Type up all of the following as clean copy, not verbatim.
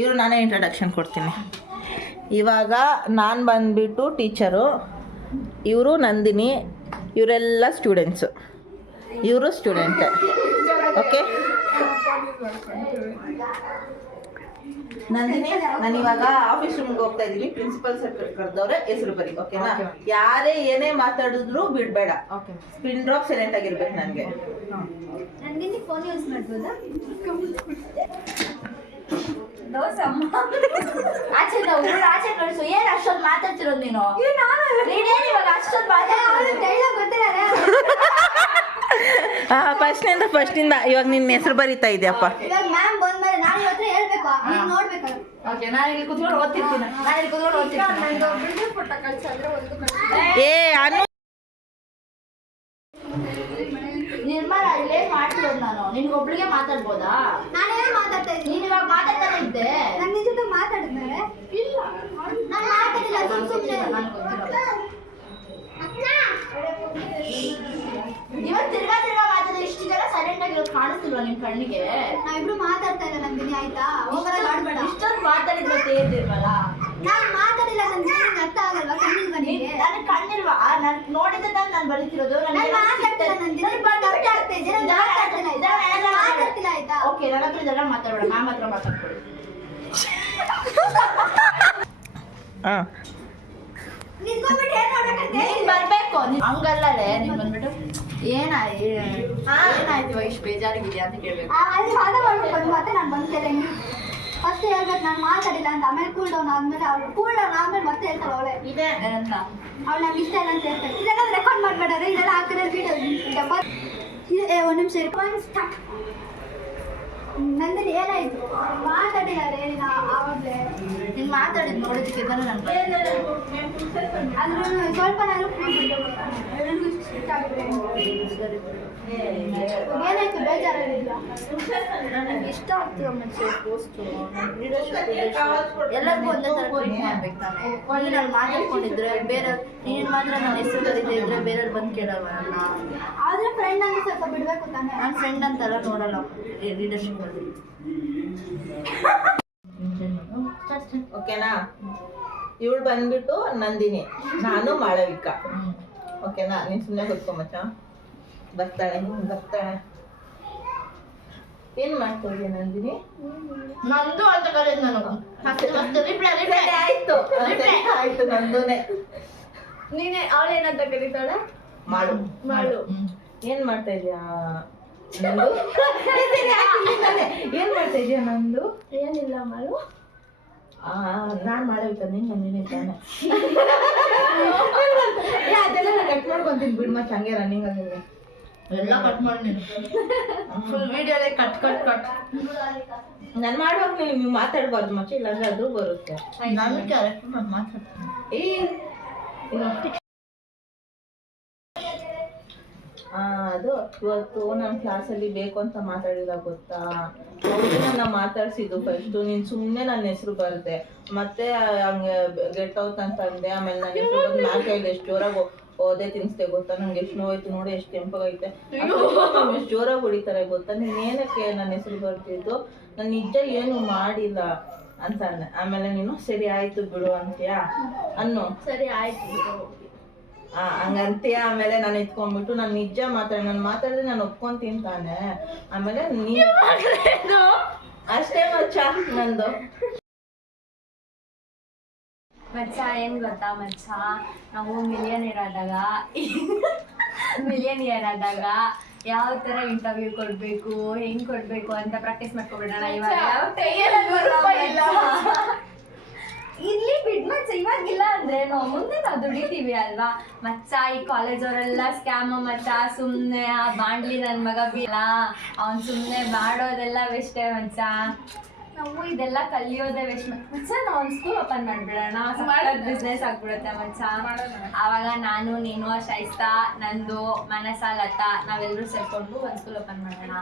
ಇವರು ನಾನೇ ಇಂಟ್ರಡಕ್ಷನ್ ಕೊಡ್ತೀನಿ. ಇವಾಗ ನಾನು ಬಂದುಬಿಟ್ಟು ಟೀಚರು, ಇವರು ನಂದಿನಿ, ಇವರೆಲ್ಲ ಸ್ಟೂಡೆಂಟ್ಸು, ಇವರು ಸ್ಟೂಡೆಂಟೆ. ಓಕೆ ನಂದಿನಿ, ನಾನು ಇವಾಗ ಆಫೀಸ್ ರೂಮ್ಗೆ ಹೋಗ್ತಾ ಇದ್ದೀನಿ. ಪ್ರಿನ್ಸಿಪಲ್ ಸರ್ ಕರೆದವ್ರೆ, ಹೆಸರು ಬರಿ. ಓಕೆನಾ? ಯಾರೇ ಏನೇ ಮಾತಾಡಿದ್ರು ಬಿಡಬೇಡ. ಸ್ಪಿನ್ ಡ್ರಾಪ್ ಸೈಲೆಂಟ್ ಆಗಿರ್ಬೇಕು ನನಗೆ. ನಂದಿನಿ ಫೋನ್ ಯೂಸ್ ಮಾಡ್ಬೋದಾ? ಆಚೆ ಆಚೆ ಕಳಿಸು. ಏನ್ ಅಷ್ಟೊಂದು ಮಾತಾಡ್ತಿರೋದು ನೀನು? ಇವಾಗ ಅಷ್ಟೊಂದು ಫಸ್ಟಿಂದ ಇವಾಗ ನಿನ್ನ ಹೆಸರು ಬರೀತಾ ಇದೆಯಪ್ಪ. ಮ್ಯಾಮ್ ಬಂದ್ಮೇಲೆ ನಾನು ಇವತ್ತು ಹೇಳ್ಬೇಕು, ನೀನು ನೋಡ್ಬೇಕಲ್ಲ. ಓಕೆ, ನಾನು ಇಲ್ಲಿ ಕುತ್ಕೊಂಡು ಓದ್ತಿರ್ತೀನಿ. ಏ ಅನು ನಿರ್ಮಲ, ಇಲ್ಲೇ ಮಾಡ್ತಿರೋದು ನಾನು. ನಿನ್ಗೊಬ್ಳಿಗೆ ಮಾತಾಡ್ಬೋದಾ? ನಾನೇನು ಮಾತಾಡ್ತಾ ಇದ್ದೀನಿ? ನೀನು ಇವಾಗ ಮಾತಾಡ್ತಾನೆ ಇದ್ದೆ. ನನ್ನ ನಿನ್ ಜೊತೆ ಮಾತಾಡಿದ್ಮೇಲೆ ಇಲ್ಲ, ನಾನು ಮಾತಾಡಿಲ್ಲ. ಸುಮ್ಮನೆ ನಾನು ಗೊತ್ತಿಲ್ಲ. ಇವತ್ತು ತಿರ್ಗಾ ಮಾತಾಡಿದ್ರೆ ಇಷ್ಟು ಜನ ಸೈಲೆಂಟ್ ಆಗಿರೋದು ಕಾಣಿಸ್ತಿಲ್ವಾ ನಿಮ್ ಕಣ್ಣಿಗೆ? ನಾವಿಬ್ರು ಮಾತಾಡ್ತಾ ಇಲ್ಲ ನಂದಿನಿ, ಆಯ್ತಾ? ಹೋಗಲ್ಲ, ಆಡ್ಬೇಡ. ಇಷ್ಟೊಂದು ಮಾತಾಡಿದ್ರೆ ತೇರ್ದಿಲ್ವಲ್ಲ? ನಾನು ಮಾತಾಡಿಲ್ಲ ನಂದಿನಿ, ನಿಮ್ಗೆ ಅರ್ಥ ಆಗಲ್ವಾ? ಕಣ್ಣಿಲ್ವಾ ನಿಮಗೆ? ನನಗೆ ಕಣ್ಣಿಲ್ವಾ? ನಾನು ನೋಡಿದ್ದೆ ನಾನು ಬರೀತಿರೋದು. ನಾನು ಮಾತಾಡ್ತಿಲ್ಲ ನಂದಿನಿ, ಅರ್ಥ ಆಗ್ತಾ ಇದೆ. ನಾನು ಮಾತಾಡ್ತಿಲ್ಲ, ಆಯ್ತಾ? ಓಕೆ, ನನ್ನ ಹತ್ರ ಇದೆಲ್ಲ ಮಾತಾಡೋಣ. ಮ್ಯಾಮ್ ಹತ್ರ ಮಾತಾಡ್ಕೊಳ್ಳಿ. ಬರ್ಬೇಕು ಹಂಗಲ್ಲೇ. ನೀನ್ ಬಂದ್ಬಿಟ್ಟು ಏನಾಯ್ತು ಇಷ್ಟು ಬೇಜಾರಿಗಿದೆಯಾ ಅಂತ ಕೇಳ್ಬೇಕು. ಮತ್ತೆ ನಾನು ಬಂದ್ತೇನೆ. ಫಸ್ಟ್ ಹೇಳ್ಬೇಕು ನಾನು ಮಾತಾಡಿಲ್ಲ ಅಂತ, ಆಮೇಲೆ ಕೂಲ್ ಡೌನ್ ಆದ್ಮೇಲೆ ಮತ್ತೆ ಹೇಳ್ತಾಳೆ ಅವಳೆ ಇದೆ ಅಂತ. ಅವಳು ನಂಗೆ ಇಷ್ಟ ಇಲ್ಲ ಅಂತ ಹೇಳ್ತಾಳೆ. ಇದೆಲ್ಲ ರೆಕಾರ್ಡ್ ಮಾಡ್ಬೇಡ್ರೆ, ಇದೆಲ್ಲ ಹಾಕಿದ್ರೆ ವಿಡಿಯೋ. ಒಂದು ನಿಮಿಷ ಸ್ಟಾರ್ಟ್. ನಂದಿನಿ ಏನಾಯ್ತು? ಮಾತಾಡಿಲ್ಲ ರೇ ನೀನು ಆವಾಗಲೇ. ನೀನು ಮಾತಾಡಿದ್ದು ನೋಡೋದಕ್ಕೆ ನಾನು ಅದ್ರ ಸ್ವಲ್ಪ ನಾನು ಏನಾಯ್ತು? ಬೇಜಾರಿಲ್ಲ. ನನಗೆ ಇಷ್ಟ ಆಗ್ತಿರೋ ಮತ್ತೆ ಪೋಸ್ಟು ಎಲ್ಲರಿಗೂ ಒಂದೇ ಥರ ಟ್ರೀಟ್ ಮಾಡ್ಬೇಕು ತಾನೆ. ಒಂದು ನಾನು ಮಾತಾಡ್ಕೊಂಡಿದ್ರೆ ಬೇರೆ ನೀನು ಮಾತ್ರ ನನ್ನ ಹೆಸರು ಕರೀತಾ ಇದ್ರೆ ಬೇರೆಯವ್ರು ಬಂದು ಕೇಳಲ್ವ ನನ್ನ? ಆದರೆ ಫ್ರೆಂಡ್ ಅಂತ ಸ್ವಲ್ಪ ಬಿಡಬೇಕು ತಾನೆ. ನನ್ನ ಫ್ರೆಂಡ್ ಅಂತೆಲ್ಲ ನೋಡಲ್ಲ ಲೀಡರ್ಶಿಪ್ ಅಲ್ಲಿ. ಓಕೆನಾ? ಇವಳು ಬಂದ್ಬಿಟ್ಟು ನಂದಿನಿ, ನಾನು ಮಾಳವಿಕಾ. ಓಕೆನಾ? ನೀನು ಸುಮ್ಮನೆ ಕೂತ್ಕೊಂಬಚ್ಚ. ಬರ್ತಾಳೆ. ಏನ್ ಮಾಡ್ತಾ ಇದೀಯ ನಂದಿನಿ? ನಂದು ಅಂತ ಕರೆಯೋದು ನನಗೆ. ಆಯ್ತು ನಂದುನೆ. ನೀನೆ ಅವಳೇನಂತ ಕರೀತಾಳೆ? ಮಾಡು. ಏನ್ ಮಾಡ್ತಾ ಇದೀಯಾ ನಂದು? ಏನ್ ಮಾಡ್ತಾ ಇದೀಯ ನಂದು? ಏನಿಲ್ಲ ಮಾಡು. ನಾನ್ ಮಾಡಬೇಕು. ನೀನೇ ತಾನೆ. ಅದೆಲ್ಲ ಕಟ್ ಮಾಡ್ಕೊಂತೀನಿ ಬಿಡ್ಮ. ಹಂಗೆ ರನ್ನಿಂಗ್ ಆಗಿದೆ ಎಲ್ಲ ಕಟ್ ಮಾಡಿ ಫುಲ್ ವಿಡಿಯೋದೇ ಕಟ್. ನಾನು ಮಾಡುವಾಗ ನೀವು ಮಾತಾಡ್ಬಾರ್ದು ಮಚ್ಚ, ಇಲ್ಲಾಂದ್ರೆ ಅದು ಬರುತ್ತೆ. ನಾನು ಕ್ಯಾರೆಕ್ಟರ್ ನಾನು ಮಾತಾಡ್ತೀನಿ. ಅದು ಇವತ್ತು ನನ್ನ ಕ್ಲಾಸಲ್ಲಿ ಬೇಕು ಅಂತ ಮಾತಾಡಿಲ್ಲ ಗೊತ್ತಾ? ನನ್ನ ಮಾತಾಡ್ಸಿದ್ದು ಫಸ್ಟು. ನೀನು ಸುಮ್ಮನೆ ನನ್ನ ಹೆಸರು ಬರುತ್ತೆ, ಮತ್ತೆ ಹಂಗೆ ಗೆಟ್ ಔಟ್ ಅಂತ ಅಂದೆ. ಆಮೇಲೆ ನನ್ನ ಹೆಸರು ಬಂದು ಮ್ಯಾಮ್ ಕೈಲಿ ಎಷ್ಟು ಜೋರಾಗಿ ಓದೇ ತಿನ್ನಿಸ್ದೆ ಗೊತ್ತಾ? ನಂಗೆ ಎಷ್ಟು ನೋವಾಯ್ತು ನೋಡಿ, ಎಷ್ಟು ಕೆಂಪಾಗೈತೆ, ಎಷ್ಟು ಜೋರಾಗಿ ಹೊಡಿತಾರೆ ಗೊತ್ತಾ? ನೀನು ಏನಕ್ಕೆ ನನ್ನ ಹೆಸರು ಬರ್ತಿದ್ದು? ನಾನು ನಿಜ ಏನು ಮಾಡಿಲ್ಲ ಅಂತ ಅಂದೆ. ಆಮೇಲೆ ನೀನು ಸರಿ ಆಯ್ತು ಬಿಡು ಅಂತೀಯಾ ಅನ್ನು. ಸರಿ ಆಯ್ತು ಹಂಗಂತೀಯ. ಆಮೇಲೆ ನಾನು ಎತ್ಕೊಂಡ್ಬಿಟ್ಟು ನಾನು ನಿಜ ನಾನು ಮಾತಾಡಿದ್ರೆ ನಾನು ಒಪ್ಕೊಂತೀನಿ ತಾನೆ. ಆಮೇಲೆ ನೀನು ಅಷ್ಟೇ ಮಚ್ಚ ನಂದು. ಮಚ್ಚ ಏನ್ ಗೊತ್ತಾ ಮಚ್ಚ, ನಾವು ಮಿಲಿಯನಿಯರ್ ಆದಾಗ ಯಾವ ತರ ಇಂಟರ್ವ್ಯೂ ಕೊಡ್ಬೇಕು, ಹೆಂಗ್ ಕೊಡ್ಬೇಕು ಅಂತ ಪ್ರಾಕ್ಟೀಸ್ ಮಾಡ್ಕೊಬಿಡೋಣ. ಇರ್ಲಿ ಬಿಡ್ ಮಚ್ಚ, ಇವಾಗಿಲ್ಲ ಅಂದ್ರೆ ನಾವು ಮುಂದೆ ನಾವು ದುಡಿತೀವಿ ಅಲ್ವಾ ಮಚ್ಚ. ಈ ಕಾಲೇಜ್ ಅವರೆಲ್ಲ ಸ್ಕ್ಯಾಮ್ ಮಚ್ಚ. ಸುಮ್ನೆ ಆ ಬಾಂಡ್ಲಿ ನನ್ ಮಗ ಬೀಳ, ಅವ್ನ್ ಸುಮ್ನೆ ಮಾಡೋದೆಲ್ಲ ವೇಸ್ಟೇ ಮಚ್ಚ. ನಾವು ಇದೆಲ್ಲ ಕಲಿಯೋದೇ ವೇಸ್ಟ್ ಮಚ್ಚ ನಾವು ಒಂದು ಸ್ಕೂಲ್ ಓಪನ್ ಮಾಡ್ಬಿಡೋಣ ಬಿಸ್ನೆಸ್ ಆಗ್ಬಿಡುತ್ತೆ ಮಚ್ಚ ಆವಾಗ ನಾನು ನೀನು ಶೈಸ್ತಾ ನಂದು ಮನಸ ಲತಾ ನಾವೆಲ್ಲರೂ ಸೇರ್ಕೊಂಡು ಒಂದು ಸ್ಕೂಲ್ ಓಪನ್ ಮಾಡೋಣ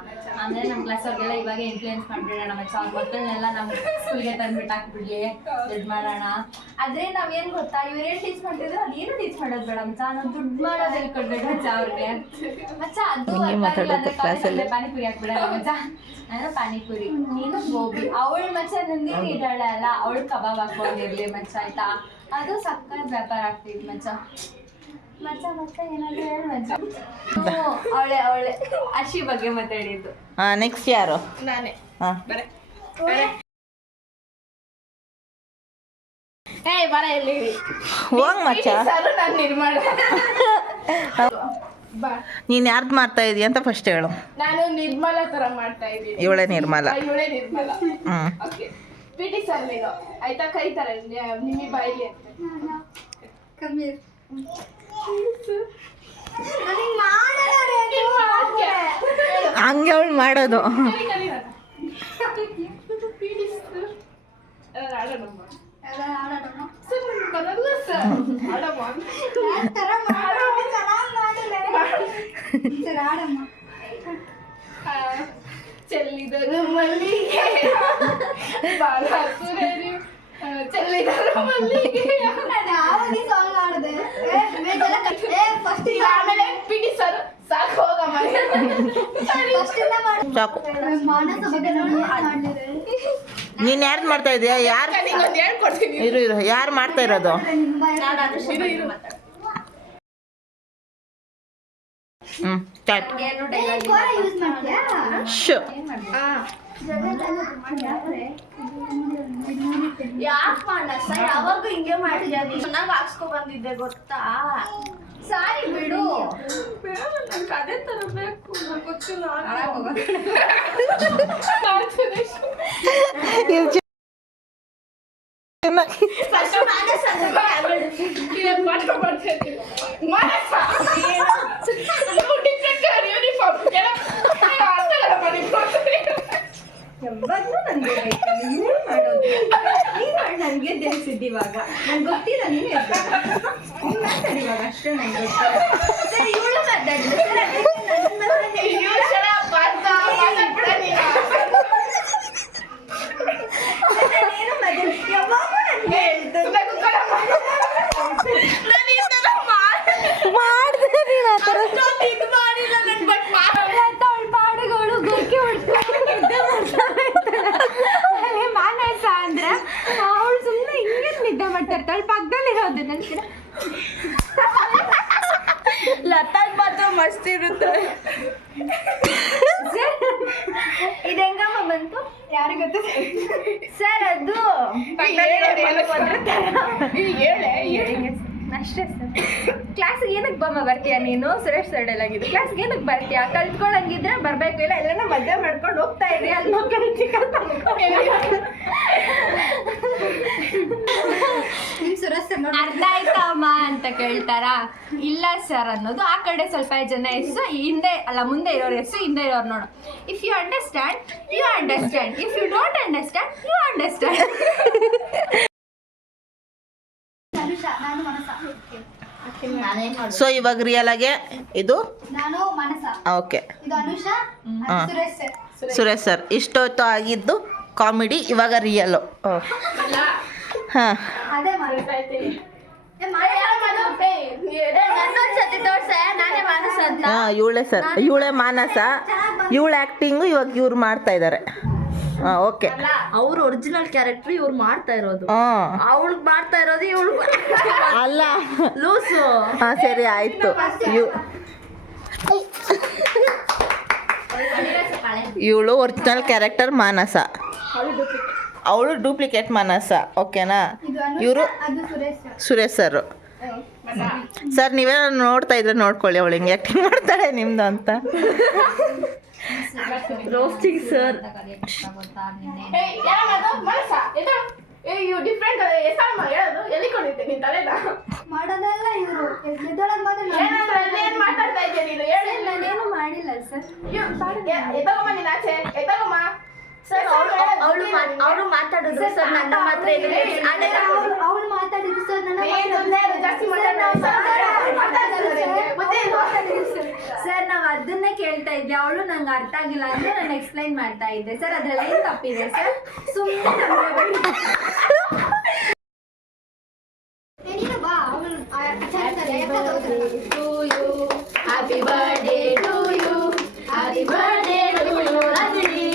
ಆಮೇಲೆ ನಮ್ಮ ಕ್ಲಾಸ್ ಅವ್ರಿಗೆಲ್ಲ ಇವಾಗ ಇನ್ಫ್ಲೂಯೆನ್ಸ್ ಮಾಡ್ಬಿಡೋಣ ಮಚ್ಚ ಅವ್ರ ಮಕ್ಕಳನ್ನೆಲ್ಲ ನಮ್ಮ ಸ್ಕೂಲ್ಗೆ ತಂದ್ಬಿಟ್ಟು ಹಾಕ್ಬಿಡ್ಲಿ ದುಡ್ಡು ಮಾಡೋಣ ಆದ್ರೆ ನಾವೇನ್ ಗೊತ್ತಾ ಇವ್ರೇನ್ ಟೀಚ್ ಮಾಡ್ತಿದ್ರು ಅದೇನು ಟೀಚ್ ಮಾಡೋದು ಬೇಡ ಮಚ್ಚ ನಾವು ದುಡ್ಡು ಮಾಡೋದು ಹೇಳ್ಕೊಡ್ಬೇಕು ಮಚ್ಚ ಅವ್ರಿಗೆ ಮಚ್ಚ ಅದು ಕಾಲೇಜಲ್ಲಿ ಪಾನಿಪುರಿ ಹಾಕ್ಬಿಡೋಣ ಮಚ್ಚ ನಾನು ಪಾನಿಪುರಿ ನೀನು ಗೋಬಿ ಅವಳು ಮಚ್ಚ ನಂದಿನಿ ಇದ್ದಾಳೆ ಅಲ್ಲ ಅವಳು ಕಬಾಬ್ ಹಾಕೊಂಡಿರ್ಲಿ ಮಚ್ಚ ಆಯ್ತಾ ಅದು ಸಕ್ಕತ್ ವ್ಯಾಪಾರ ಆಗ್ತಿದ್ ಮಚ್ಚ ಮಚ್ಚ ಮಚ್ಚ ಏನಾದ್ರು ಹೇಳಿ ಮಚ್ಚ ಅವಳೆ ಅಶಿ ಬಗ್ಗೆ ಮಾತಾಡಿದ್ದು. ನೆಕ್ಸ್ಟ್ ಯಾರು? ನಾನೇ. ಏಯ್ ಬರ ಎಲ್ಲಿ ಹೋಗ್ ಮಚ್ಚ. ನಾನು ನಿರ್ಮಾಣ ನೀನ್ ಯಾರ್ದು ಮಾಡ್ತಾ ಇದೀಯ ಅಂತ ಫಸ್ಟ್ ಹೇಳು. ನಾನು ನಿರ್ಮಲ ತರ ಮಾಡ್ತಾ ಇದ್ದೀನಿ. ಇವಳೇ ನಿರ್ಮಲ. ಇವಳೇ ನಿರ್ಮಲ. ಓಕೆ ಪಿಟಿ ಸರ್ ನೀನು ಆಯ್ತಾ ಕೈ ತರ ನಿಮ್ಮಿ ಬಾಯಿಲಿ ಅಂತ ಕಮ್ಮಿ ಹಂಗೆ ಅವಳು ಮಾಡೋದು. ಚೆಲ್ಲಿದರು ಮಲ್ಲಿಗೆ ಬಾಳ ಸುರೇರಿ ಚೆಲ್ಲಿದರು ಮಲ್ಲಿಗೆ ಆಮೇಲೆ ಪಿಟಿ ಸರ್ ಸಾಕು ಹೋಗಮ್ಮ ಸಾಕು. ನೀನ್ ಯಾರ್ದು ಮಾಡ್ತಾ ಇದೀಯ? ಯಾರು ಒಂದು ಹೇಳ್ಕೊಡ್ತೀನಿ. ಇರು ಯಾರು ಮಾಡ್ತಾ ಇರೋದು? ಸ್ಟಾರ್ಟ್. ಶೋ ಯಾಕೆ ಮಾಡಸ ಯಾವಾಗೂ ಹಿಂಗೆ ಮಾಡಿದ್ಯಾ ಚೆನ್ನಾಗಿ ಹಾಕ್ಸ್ಕೊ ಬಂದಿದ್ದೆ ಗೊತ್ತಾ? ಸಾರಿ ಬಿಡು. ಅದೇ ತರ ಬೇಕು ಗೊತ್ತಿಲ್ಲ. ಯಾವಾಗಲೂ ನನಗೆ ನನಗೆ ತಿಳಿಸಿದ್ದು ಇವಾಗ ನಂಗೆ ಗೊತ್ತಿಲ್ಲ ನೀನು ಮಾತಾಡಿ ಇವಾಗ ಅಷ್ಟೇ ನಂಗೆ ಗೊತ್ತಿಲ್ಲ. ಸರಿ ಇವಳು ಮಾತಾಡಿದ್ರು ಏನು ಮಾತಾಡಿ ಯಾವಾಗೂ ನನಗೆ ಹೇಳ್ತಾರೆ ಪಾಡುಗಳು ಗೋಕೆ ಮಾನಸ ಅಂದ್ರೆ ಅವಳು ಸುಮ್ಮನೆ ಹಿಂಗೆ ನಿದ್ದೆ ಮಾಡ್ತಿರ್ತಾಳೆ ಪಕ್ಕದಲ್ಲಿ ಇರೋದು ನನಗೆ ಲತಾಗ್ ಮಾತ್ರ ಮಸ್ತ್ ಇರುತ್ತೆ. ಇದು ಹೆಂಗಮ್ಮ ಬಂತು ಯಾರಿಗೆ ಗೊತ್ತು ಸರ್? ಅದು ಅಷ್ಟೇ ಸರ್. ಕ್ಲಾಸಿಗೆ ಏನಕ್ಕೆ ಬಮ್ಮ ಬರ್ತೀಯಾ ನೀನು? ಸುರೇಶ್ ಸರ್ ಡೈಲಾಗಿದೆ. ಕ್ಲಾಸ್ಗೆ ಏನಕ್ಕೆ ಬರ್ತೀಯಾ? ಕಲ್ತ್ಕೊಳಂಗಿದ್ರೆ ಬರಬೇಕು, ಇಲ್ಲ ಎಲ್ಲನ ಮದುವೆ ಮಾಡ್ಕೊಂಡು ಹೋಗ್ತಾ ಇದ್ರಿ ಅಲ್ಲಿ ಮಕ್ಕಳು ಚಿಕನ್ ಅರ್ಥ ಆಯ್ತಾ ಅಮ್ಮ ಅಂತ ಕೇಳ್ತಾರ? ಇಲ್ಲ ಸರ್ ಅನ್ನೋದು ಆ ಕಡೆ ಸ್ವಲ್ಪ ಜನ ಹೆಸರು, ಹಿಂದೆ ಅಲ್ಲ ಮುಂದೆ ಇರೋರು ಹೆಸರು, ಹಿಂದೆ ಇರೋರು ನೋಡು. If you understand you understand, if you don't understand you understand. So ಇವಾಗ ರಿಯಲ್ ಆಗಿ ಇದು ನಾನು ಮನಸ, ಓಕೆ, ಇದು ಅನುಷಾ, ಸುರೇಶ್ ಸರ್. ಸುರೇಶ್ ಸರ್. ಇಷ್ಟೊತ್ತು ಆಗಿದ್ದು ಕಾಮಿಡಿ, ಇವಾಗ ರಿಯಲ್ಲು. ಹಾಂ ಅದೇ ಮಾಡ್ತಾ ಇದ್ದೀನಿ. ಹಾಂ ಇವಳೇ ಸರ್, ಇವಳೇ ಮಾನಸ, ಇವಳ ಆ್ಯಕ್ಟಿಂಗು ಇವಾಗ ಇವ್ರು ಮಾಡ್ತಾ ಇದ್ದಾರೆ. ಹಾಂ ಓಕೆ. ಅವ್ರು ಒರಿಜಿನಲ್ ಕ್ಯಾರೆಕ್ಟರ್ ಇವ್ರು ಮಾಡ್ತಾ ಇರೋದು, ಹಾಂ ಅವಳು ಮಾಡ್ತಾ ಇರೋದು ಇವಳು ಅಲ್ಲ ಲೂಸು. ಹಾಂ ಸರಿ ಆಯಿತು. ಇವಳು ಒರಿಜಿನಲ್ ಕ್ಯಾರೆಕ್ಟರ್ ಮಾನಸ, ಅವಳು ಡೂಪ್ಲಿಕೇಟ್ ಮಾನಸ. ಓಕೆನಾ? ಇವರು ಅದು Suresh sir. Suresh sir. Sir ನೀವೇನೋ ನೋಡ್ತಾ ಇದ್ರೆ ನೋಡ್ಕೊಳ್ಳಿ ಅವಳು ಹಿಂಗೆ ಆ್ಯಕ್ಟಿಂಗ್ ಮಾಡ್ತಾಳೆ ನಿಮ್ಮದು ಅಂತ. Roasting sir. ಮಾಡೋದಲ್ಲ ಇವರು ಎದ್ದೊಳಗೆ ಮಾತ್ರ ಮಾತಾಡ್ತಾ ಇದ್ದೆ ನೀನು? ನಾನೇನು ಮಾಡಿಲ್ಲ ಸರ್. ಸರ್ ಅವರು ಮಾತಾಡಿದ್ರು ಸರ್ ನನ್ನ ಮಾತ್ರ ಅವಳು ಮಾತಾಡಿದ್ರು ಸರ್ ನನ್ನ ಜಾಸ್ತಿ ಸರ್ ನಾವು ಅದನ್ನೇ ಕೇಳ್ತಾ ಇದ್ದೆ. ಅವಳು ನಂಗೆ ಅರ್ಥ ಆಗಿಲ್ಲ ಅಂದ್ರೆ ನಾನು ಎಕ್ಸ್ಪ್ಲೈನ್ ಮಾಡ್ತಾ ಇದ್ದೆ ಸರ್. ಅದ್ರಲ್ಲಿ ಏನ್ ತಪ್ಪಿದೆ ಸರ್? ಸುಮ್ಮನೆ happy birthday to you, happy birthday to you Rajani.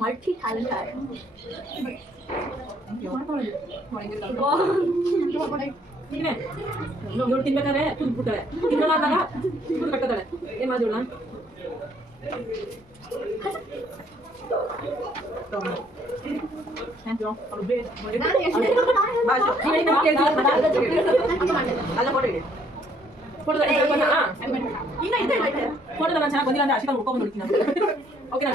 Multi talented ಇವಳು ತಿನ್ಬೇಕಾದ್ರೆ ಕುದ್ಬಿಡ್ತಾಳೆ, ತಿನ್ನಲಾದಾಗ ಕುದ್ ಕಟ್ಕೋತಾಳೆ. ಏನ್ ಮಾಡಿದ್ಳ? ಫೋಟೋದ ನಾನು ಚೆನ್ನಾಗಿ ಬಂದಿಲ್ಲ ಅಂದ್ರೆ ಅಷ್ಟೇ ಹುಡ್ಕೊಂಡ್ ನೋಡ್ತೀನಿ. ಓಕೆನಾ?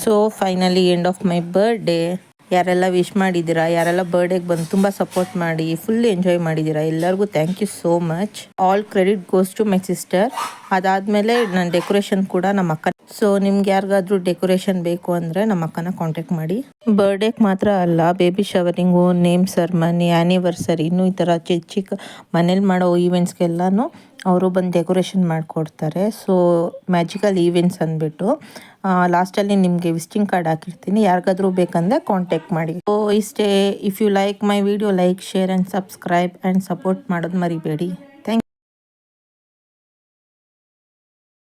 So finally end of my birthday. ಯಾರೆಲ್ಲ ವಿಶ್ ಮಾಡಿದ್ದೀರಾ, ಯಾರೆಲ್ಲ ಬರ್ಡೇಗೆ ಬಂದು ತುಂಬ ಸಪೋರ್ಟ್ ಮಾಡಿ ಫುಲ್ ಎಂಜಾಯ್ ಮಾಡಿದ್ದೀರಾ, ಎಲ್ಲರಿಗೂ thank you so much. All credit goes to my sister. ಅದಾದಮೇಲೆ ನನ್ನ ಡೆಕೋರೇಷನ್ ಕೂಡ ನಮ್ಮ ಅಕ್ಕ. ಸೊ ನಿಮ್ಗೆ ಯಾರಿಗಾದ್ರೂ ಡೆಕೋರೇಷನ್ ಬೇಕು ಅಂದರೆ ನಮ್ಮ ಅಕ್ಕನ ಕಾಂಟ್ಯಾಕ್ಟ್ ಮಾಡಿ. ಬರ್ಡೇಗೆ ಮಾತ್ರ ಅಲ್ಲ, ಬೇಬಿ ಶವರಿಂಗು, ನೇಮ್ ಸೆರ್ಮನಿ, ಆ್ಯನಿವರ್ಸರಿ, ಇನ್ನೂ ಈ ಥರ ಚಿಕ್ಕ ಚಿಕ್ಕ ಮನೇಲಿ ಮಾಡೋ ಈವೆಂಟ್ಸ್ಗೆಲ್ಲನೂ ಅವರು ಬಂದು ಡೆಕೋರೇಷನ್ ಮಾಡಿಕೊಡ್ತಾರೆ. ಸೊ ಮ್ಯಾಜಿಕಲ್ ಈವೆಂಟ್ಸ್ ಅಂದ್ಬಿಟ್ಟು ಲಾಸ್ಟಲ್ಲಿ ನಿಮಗೆ ವಿಸಿಟಿಂಗ್ ಕಾರ್ಡ್ ಹಾಕಿರ್ತೀನಿ, ಯಾರಿಗಾದ್ರೂ ಬೇಕಂದರೆ ಕಾಂಟ್ಯಾಕ್ಟ್ ಮಾಡಿ. ಸೊ ಇಷ್ಟೇ. If you like my video, like, share and subscribe and support ಮಾಡೋದು ಮರಿಬೇಡಿ.